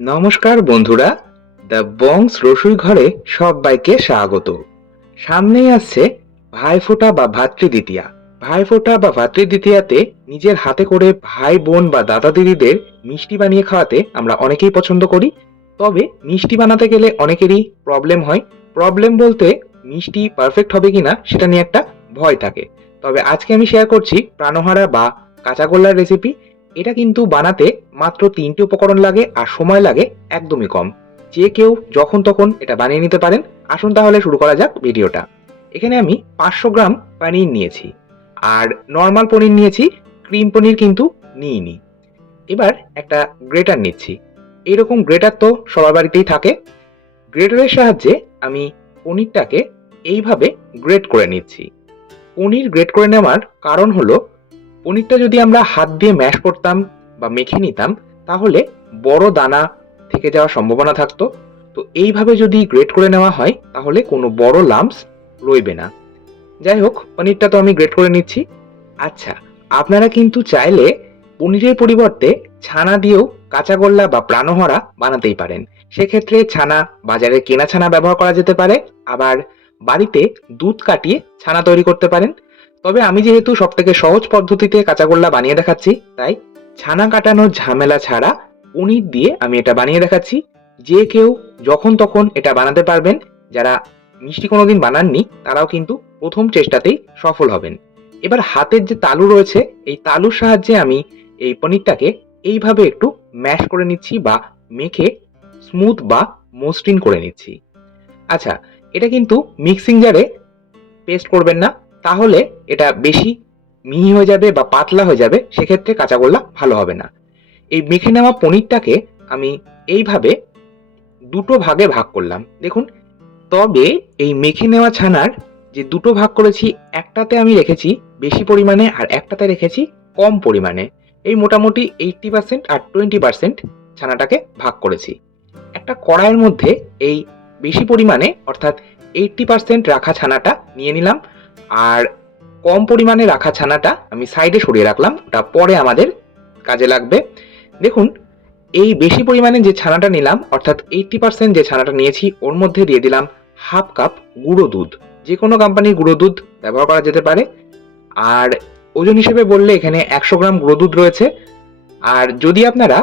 নমস্কার বন্ধুরা, দ্য বংস রসুই ঘরে সবাইকে স্বাগত। সামনেই আসছে ভাইফোঁটা বা ভাতৃদ্বিতীয়া। ভাইফোঁটা বা ভাতৃদ্বিতীয়াতে নিজের হাতে করে ভাই বোন বা দাদা দিদিদের মিষ্টি বানিয়ে খাওয়াতে আমরা অনেকেই পছন্দ করি। তবে মিষ্টি বানাতে গেলে অনেকেরই প্রবলেম হয়। প্রবলেম বলতে মিষ্টি পারফেক্ট হবে কিনা সেটা নিয়ে একটা ভয় থাকে। তবে আজকে আমি শেয়ার করছি প্রাণহারা বা কাঁচাগোল্লার রেসিপি। এটা কিন্তু বানাতে মাত্র ৩টি উপকরণ লাগে আর সময় লাগে একদমই কম। যে কেউ যখন তখন এটা বানিয়ে নিতে পারেন। আসুন তাহলে শুরু করা যাক ভিডিওটা। এখানে আমি ৫০০ গ্রাম পনির নিয়েছি আর নর্মাল পনির নিয়েছি, ক্রিম পনির কিন্তু নিইনি। এবার একটা গ্রেটার নিচ্ছি। এইরকম গ্রেটার তো সবার বাড়িতেই থাকে। গ্রেটারের সাহায্যে আমি পনিরটাকে এইভাবে গ্রেট করে নিচ্ছি। পনির গ্রেট করে নেওয়ার কারণ হলো, পনিরটা যদি আমরা হাত দিয়ে ম্যাশ করতাম বা মেখে নিতাম তাহলে বড় দানা থেকে যাওয়ার সম্ভাবনা থাকতো। তো এইভাবে যদি গ্রেট করে নেওয়া হয় তাহলে কোনো বড় লাম্পস রইবে না। যাই হোক, পনিরটা তো আমি গ্রেট করে নিচ্ছি। আচ্ছা, আপনারা কিন্তু চাইলে পনিরের পরিবর্তে ছানা দিয়েও কাঁচাগোল্লা বা প্রাণহারা বানাতেই পারেন। সেক্ষেত্রে ছানা বাজারে কেনা ছানা ব্যবহার করা যেতে পারে, আবার বাড়িতে দুধ কাটিয়ে ছানা তৈরি করতে পারেন। তবে আমি যেহেতু সব থেকে সহজ পদ্ধতিতে কাঁচাগোল্লা বানিয়ে দেখাচ্ছি, তাই ছানা কাটানোর ঝামেলা ছাড়া পনির দিয়ে আমি এটা বানিয়ে দেখাচ্ছি। যে কেউ যখন তখন এটা বানাতে পারবেন। যারা মিষ্টি কোনোদিন বানাননি তারাও কিন্তু প্রথম চেষ্টাতেই সফল হবেন। এবার হাতের যে তালু রয়েছে, এই তালুর সাহায্যে আমি এই পনিরটাকে এইভাবে একটু ম্যাশ করে নিচ্ছি বা মেখে স্মুথ বা মসৃণ করে নিচ্ছি। আচ্ছা, এটা কিন্তু মিক্সিং জারে পেস্ট করবেন না, তাহলে এটা বেশি মিহি হয়ে যাবে বা পাতলা হয়ে যাবে, সেক্ষেত্রে কাঁচাগোল্লা ভালো হবে না। এই মেখে নেওয়া পনিরটাকে আমি এইভাবে দুটো ভাগে ভাগ করলাম, দেখুন। তবে এই মেখে নেওয়া ছানার যে দুটো ভাগ করেছি, একটাতে আমি রেখেছি বেশি পরিমাণে আর একটাতে রেখেছি কম পরিমাণে। এই মোটামুটি 80% আর 20% ছানাটাকে ভাগ করেছি। একটা কড়াইয়ের মধ্যে এই বেশি পরিমাণে অর্থাৎ 80% রাখা ছানাটা নিয়ে নিলাম, আর কম পরিমাণে রাখা ছানাটা আমি সাইডে সরিয়ে রাখলাম, ওটা পরে আমাদের কাজে লাগবে। দেখুন, এই বেশি পরিমাণে যে ছানাটা নিলাম অর্থাৎ 80% যে ছানাটা নিয়েছি, ওর মধ্যে দিয়ে দিলাম হাফ কাপ গুঁড়ো দুধ। যে কোনো কোম্পানির গুঁড়ো দুধ ব্যবহার করা যেতে পারে। আর ওজন হিসেবে বললে এখানে ১০০ গ্রাম গুঁড়ো দুধ রয়েছে। আর যদি আপনারা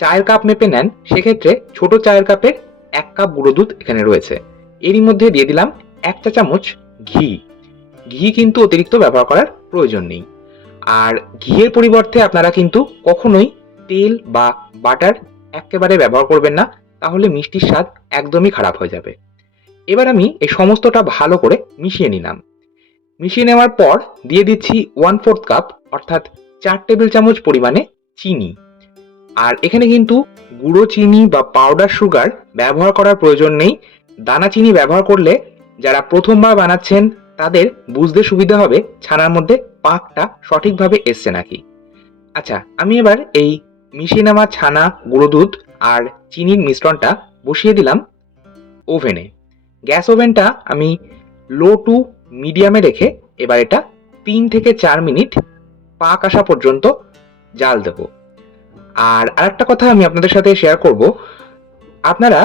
চায়ের কাপ মেপে নেন, সেক্ষেত্রে ছোট চায়ের কাপের ১ কাপ গুঁড়ো দুধ এখানে রয়েছে। এরই মধ্যে দিয়ে দিলাম ১ চা চামচ ঘি। ঘি কিন্তু অতিরিক্ত ব্যবহার করার প্রয়োজন নেই। আর ঘিয়ের পরিবর্তে আপনারা কিন্তু কখনোই তেল বা বাটার একেবারে ব্যবহার করবেন না, তাহলে মিষ্টির স্বাদ একদমই খারাপ হয়ে যাবে। এবার আমি এই সমস্তটা ভালো করে মিশিয়ে নিলাম। মিশিয়ে নেওয়ার পর দিয়ে দিচ্ছি 1/4 কাপ অর্থাৎ ৪ টেবিল চামচ পরিমাণে চিনি। আর এখানে কিন্তু গুঁড়ো চিনি বা পাউডার সুগার ব্যবহার করার প্রয়োজন নেই। দানা চিনি ব্যবহার করলে যারা প্রথমবার বানাচ্ছেন তাদের বুঝতে সুবিধা হবে ছানার মধ্যে পাকটা সঠিকভাবে এসছে নাকি। আচ্ছা, আমি এবার এই মিশিয়ে নেওয়া ছানা, গুঁড়ো দুধ আর চিনির মিশ্রণটা বসিয়ে দিলাম ওভেনে। গ্যাস ওভেনটা আমি লো টু মিডিয়ামে রেখে এবার এটা ৩ থেকে ৪ মিনিট পাক আসা পর্যন্ত জাল দেব। আর আরেকটা কথা আমি আপনাদের সাথে শেয়ার করব, আপনারা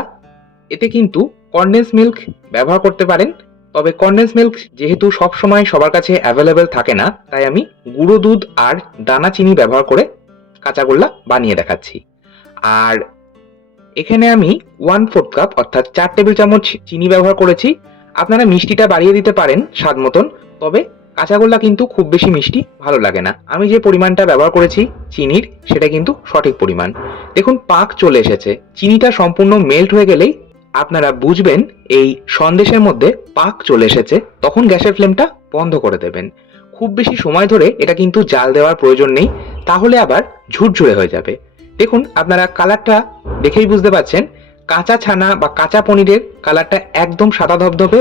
এতে কিন্তু কনডেন্স মিল্ক ব্যবহার করতে পারেন। তবে কনডেন্স মিল্ক যেহেতু সব সময় সবার কাছে অ্যাভেলেবেল থাকে না, তাই আমি গুঁড়ো দুধ আর দানা চিনি ব্যবহার করে কাঁচাগোল্লা বানিয়ে দেখাচ্ছি। আর এখানে আমি 1/4 কাপ অর্থাৎ ৪ টেবিল চামচ চিনি ব্যবহার করেছি। আপনারা মিষ্টিটা বাড়িয়ে দিতে পারেন স্বাদ মতন, তবে কাঁচাগোল্লা কিন্তু খুব বেশি মিষ্টি ভালো লাগে না। আমি যে পরিমাণটা ব্যবহার করেছি চিনির, সেটা কিন্তু সঠিক পরিমাণ। দেখুন, পাক চলে এসেছে। চিনিটা সম্পূর্ণ মেল্ট হয়ে গেলেই আপনারা বুঝবেন এই সন্দেশের মধ্যে পাক চলে এসেছে, তখন গ্যাসের ফ্লেমটা বন্ধ করে দেবেন। খুব বেশি সময় ধরে এটা কিন্তু জাল দেওয়ার প্রয়োজন নেই, তাহলে আবার ঝুরঝুরে হয়ে যাবে। দেখুন, আপনারা কালারটা দেখেই বুঝতে পারছেন, কাঁচা ছানা বা কাঁচা পনিরের কালারটা একদম সাদা ধবধবে,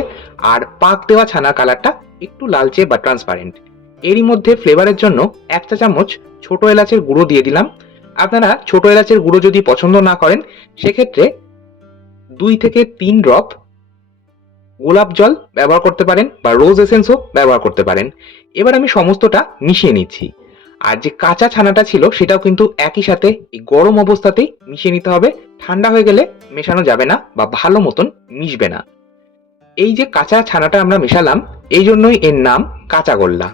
আর পাক দেওয়া ছানার কালারটা একটু লালচে বা ট্রান্সপারেন্ট। এরই মধ্যে ফ্লেভারের জন্য ১ চা চামচ ছোট এলাচের গুঁড়ো দিয়ে দিলাম। আপনারা ছোট এলাচের গুঁড়ো যদি পছন্দ না করেন, সেক্ষেত্রে ২ থেকে ৩ ড্রপ গোলাপ জল ব্যবহার করতে পারেন বা রোজ এসেন্সও ব্যবহার করতে পারেন। এবার আমি সমস্তটা মিশিয়ে নিচ্ছি। আর যে কাঁচা ছানাটা ছিল সেটাও কিন্তু একই সাথে এই গরম অবস্থাতেই মিশিয়ে নিতে হবে। ঠান্ডা হয়ে গেলে মেশানো যাবে না বা ভালো মতন মিশবে না। এই যে কাঁচা ছানাটা আমরা মেশালাম, এই জন্যই এর নাম কাঁচাগোল্লা।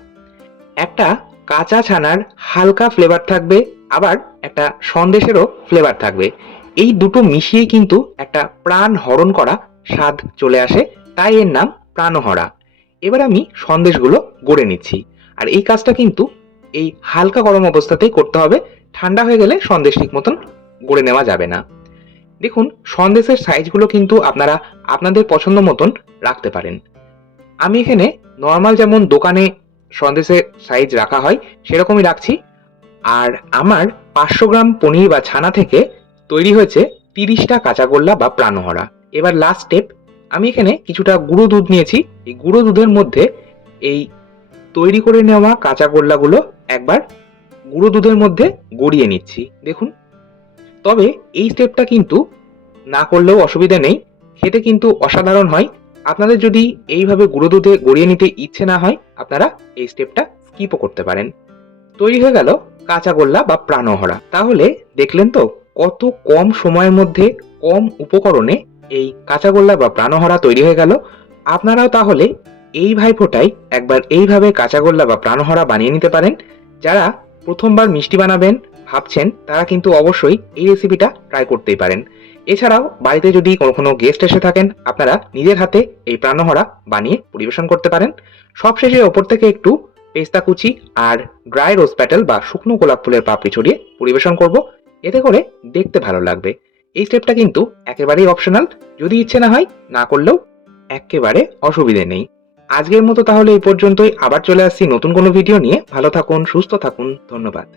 একটা কাঁচা ছানার হালকা ফ্লেভার থাকবে, আবার একটা সন্দেশেরও ফ্লেভার থাকবে। এই দুটো মিশিয়ে কিন্তু একটা প্রাণ হরণ করা স্বাদ চলে আসে, তাই এর নাম প্রাণহরা। এবার আমি সন্দেশগুলো গড়ে নিচ্ছি। আর এই কাজটা কিন্তু এই হালকা গরম অবস্থাতেই করতে হবে। ঠান্ডা হয়ে গেলে সন্দেশ ঠিক মতন গড়ে নেওয়া যাবে না। দেখুন, সন্দেশের সাইজগুলো কিন্তু আপনারা আপনাদের পছন্দ মতন রাখতে পারেন। আমি এখানে নর্মাল যেমন দোকানে সন্দেশের সাইজ রাখা হয় সেরকমই রাখছি। আর আমার 500 গ্রাম পনির বা ছানা থেকে তৈরি হয়েছে 30টা কাঁচাগোল্লা বা প্রাণহরা। এবার লাস্ট স্টেপ, আমি এখানে কিছুটা গুঁড়ো দুধ নিয়েছি। এই গুঁড়ো দুধের মধ্যে এই তৈরি করে নেওয়া কাঁচাগোল্লাগুলো একবার গুঁড়ো দুধের মধ্যে গড়িয়ে নিচ্ছি। দেখুন, তবে এই স্টেপটা কিন্তু না করলেও অসুবিধা নেই, খেতে কিন্তু অসাধারণ হয়। আপনাদের যদি এইভাবে গুঁড়ো দুধে গড়িয়ে নিতে ইচ্ছে না হয়, আপনারা এই স্টেপটা স্কিপও করতে পারেন। তৈরি হয়ে গেল কাঁচাগোল্লা বা প্রাণহরা। তাহলে দেখলেন তো কত কম সময়ের মধ্যে কম উপকরণে এই কাঁচাগোল্লা বা প্রাণহরা তৈরি হয়ে গেল। আপনারাও তাহলে এই ভাইফোঁটায় একবার এইভাবে কাঁচাগোল্লা বা প্রাণহরা বানিয়ে নিতে পারেন। যারা প্রথমবার মিষ্টি বানাবেন ভাবছেন তারা কিন্তু অবশ্যই এই রেসিপিটা ট্রাই করতেই পারেন। এছাড়াও বাড়িতে যদি কোনো গেস্ট এসে থাকেন, আপনারা নিজের হাতে এই প্রাণহরা বানিয়ে পরিবেশন করতে পারেন। সবশেষে ওপর থেকে একটু পেস্তা কুচি আর ড্রাই রোজ প্যাটেল বা শুকনো গোলাপ ফুলের পাপড়ি ছড়িয়ে পরিবেশন করব। এতে করে দেখতে ভালো লাগবে। এই স্টেপটা কিন্তু একেবারেই অপশনাল, যদি ইচ্ছে না হয় না করলেও একেবারে অসুবিধে নেই। আজকের মতো তাহলে এই পর্যন্তই। আবার চলে আসছি নতুন কোনো ভিডিও নিয়ে। ভালো থাকুন, সুস্থ থাকুন, ধন্যবাদ।